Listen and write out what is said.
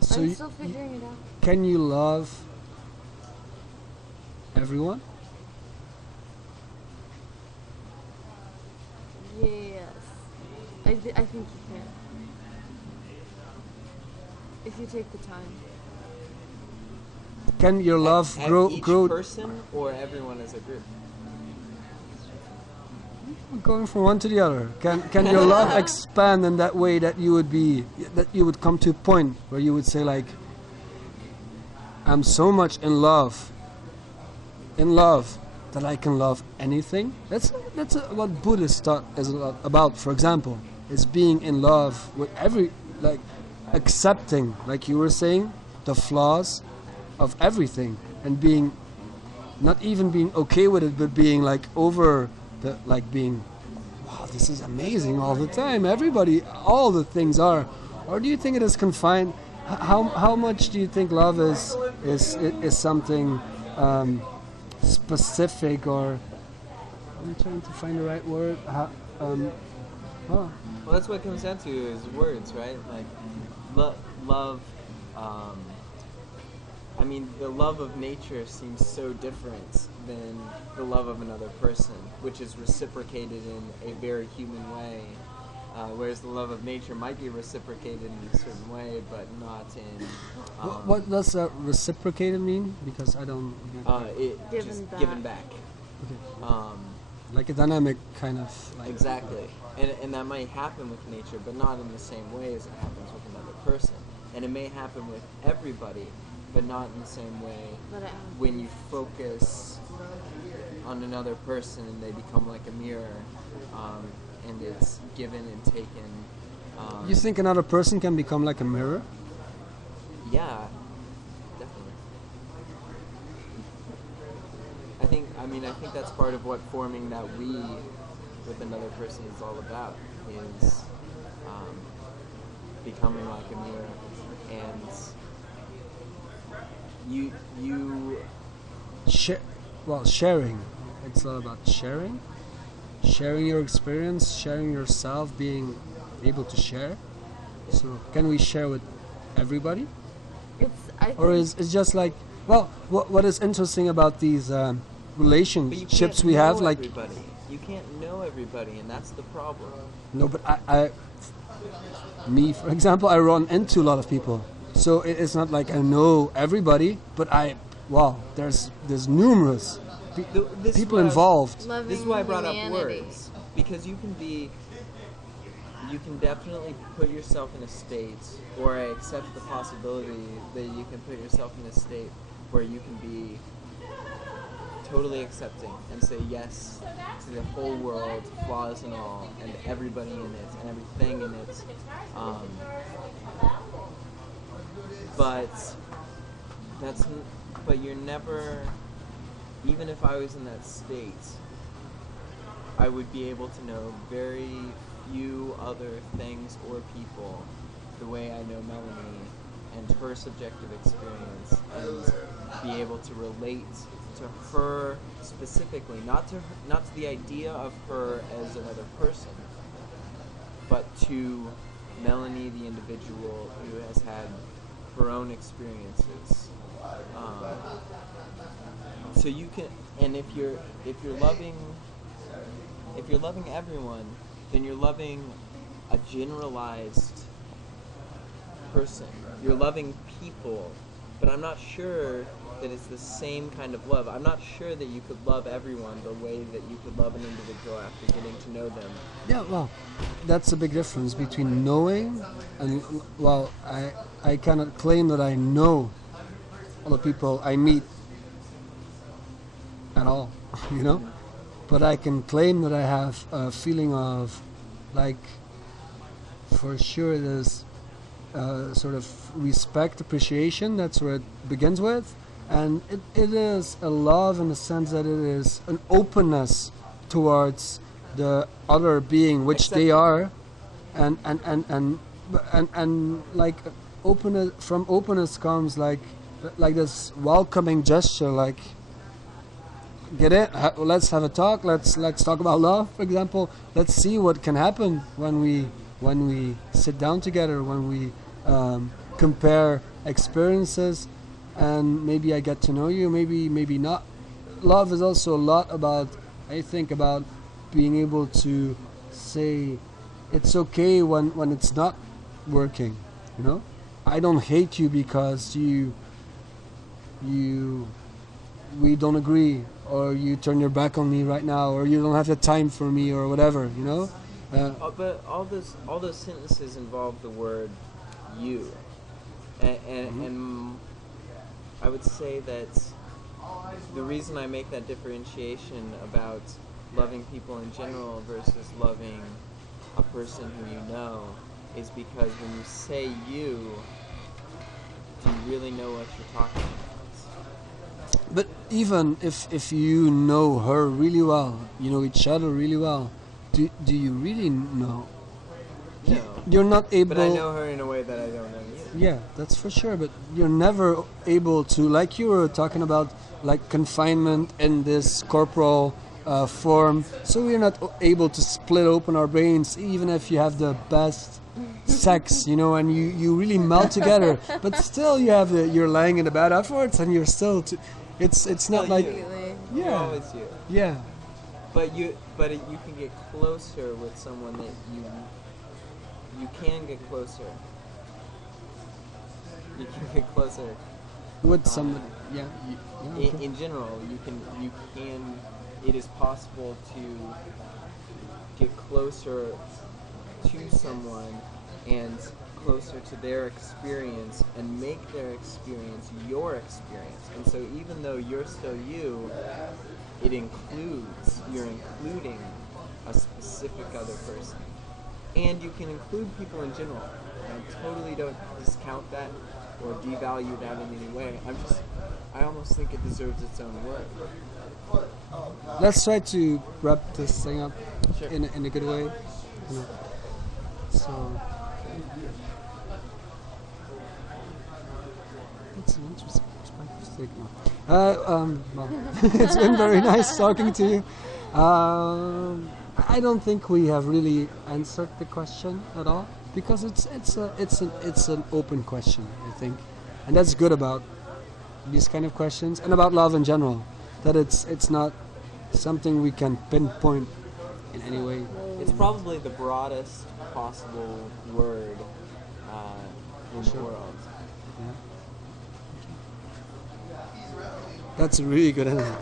So I'm still figuring it out. can you love everyone? Yes. I think you can. If you take the time. Can your love At grow each grow person or everyone as a group? going from one to the other? Can your love expand in that way that you would come to a point where you would say like, I'm so much in love that I can love anything? That's what Buddhist thought is about. For example, is being in love with like accepting, like you were saying, the flaws of everything, and being not even being okay with it, but being like over the like being, wow, this is amazing all the time. Everybody, all the things are. Or do you think it is confined? How much do you think love is something specific, or I'm trying to find the right word. Oh, Well, that's what it comes down to is words, right? Like, love. Um, I mean, the love of nature seems so different than the love of another person, which is reciprocated in a very human way. Whereas the love of nature might be reciprocated in a certain way, but not in. what does reciprocated mean? Because I don't. Given back. Okay. Like a dynamic kind of. Like, Exactly, and that might happen with nature, but not in the same way as it happens with another person. And it may happen with everybody, but not in the same way when you focus on another person and they become like a mirror, and it's given and taken. You think another person can become like a mirror? Yeah, definitely. I think that's part of what forming that we with another person is all about, is becoming like a mirror. And you Sharing. It's all about sharing. Sharing your experience, sharing yourself, being able to share. So can we share with everybody? Or is it's just like, well, what is interesting about these relationships we have, like everybody. You can't know everybody, and that's the problem. no, but me for example, I run into a lot of people, so it's not like I know everybody, but there's numerous people involved. This is why I brought up words, because you can definitely put yourself in a state, or I accept the possibility that you can put yourself in a state where you can be totally accepting and say yes to the whole world, flaws and all, and everybody in it, and everything in it. But you're never, even if I was in that state, I would be able to know very few other things or people the way I know Melanie and her subjective experience, and be able to relate to her specifically, not to the idea of her as another person, but to Melanie, the individual who has had her own experiences. So you can, and if you're loving everyone, then you're loving a generalized person. You're loving people, but I'm not sure that it's the same kind of love. I'm not sure that you could love everyone the way that you could love an individual after getting to know them. Yeah, well, that's a big difference between knowing and, well, I cannot claim that I know all the people I meet at all, you know? But I can claim that I have a feeling of, like, for sure there's sort of respect, appreciation, that's where it begins with. And it is a love in the sense that it is an openness towards the other being, which they are, and like openness, from openness comes like this welcoming gesture, like get it, let's have a talk, let's talk about love, for example. Let's see what can happen when we sit down together, when we compare experiences, and maybe I get to know you, maybe not. Love is also a lot about, I think, about being able to say it's okay when it's not working, you know. I don't hate you because you we don't agree, or you turn your back on me right now, or you don't have the time for me, or whatever, you know. But all those sentences involve the word "you," and I would say that the reason I make that differentiation about loving people in general versus loving a person who you know is because when you say "you," do you really know what you're talking about? But even if you know her really well, you know each other really well, do you really know? No. You're not able. But I know her in a way that I don't know you. Yeah, that's for sure. But you're never able to, like you were talking about, like confinement in this corporal form. So we're not able to split open our brains, even if you have the best sex, you know, and you really melt together. But still, you're lying in the bed afterwards, and you're still. It's not like. Completely. You're Yeah. always you. Yeah. But you can get closer with someone that you can get closer. You can get closer. With somebody. Yeah. Yeah. Okay. In general, you can. It is possible to get closer to someone and closer to their experience and make their experience your experience. And so even though you're still you, you're including a specific other person. And you can include people in general. I totally don't discount that or devalue that in any way. I almost think it deserves its own word. Let's try to wrap this thing up Sure. in a good way. You know. So it's an interesting perspective. Well, it's been very nice talking to you. I don't think we have really answered the question at all, because it's an open question, I think, and that's good about these kind of questions and about love in general. That it's not something we can pinpoint in any way. It's probably the broadest possible word in the Sure. world. Yeah. That's a really good answer.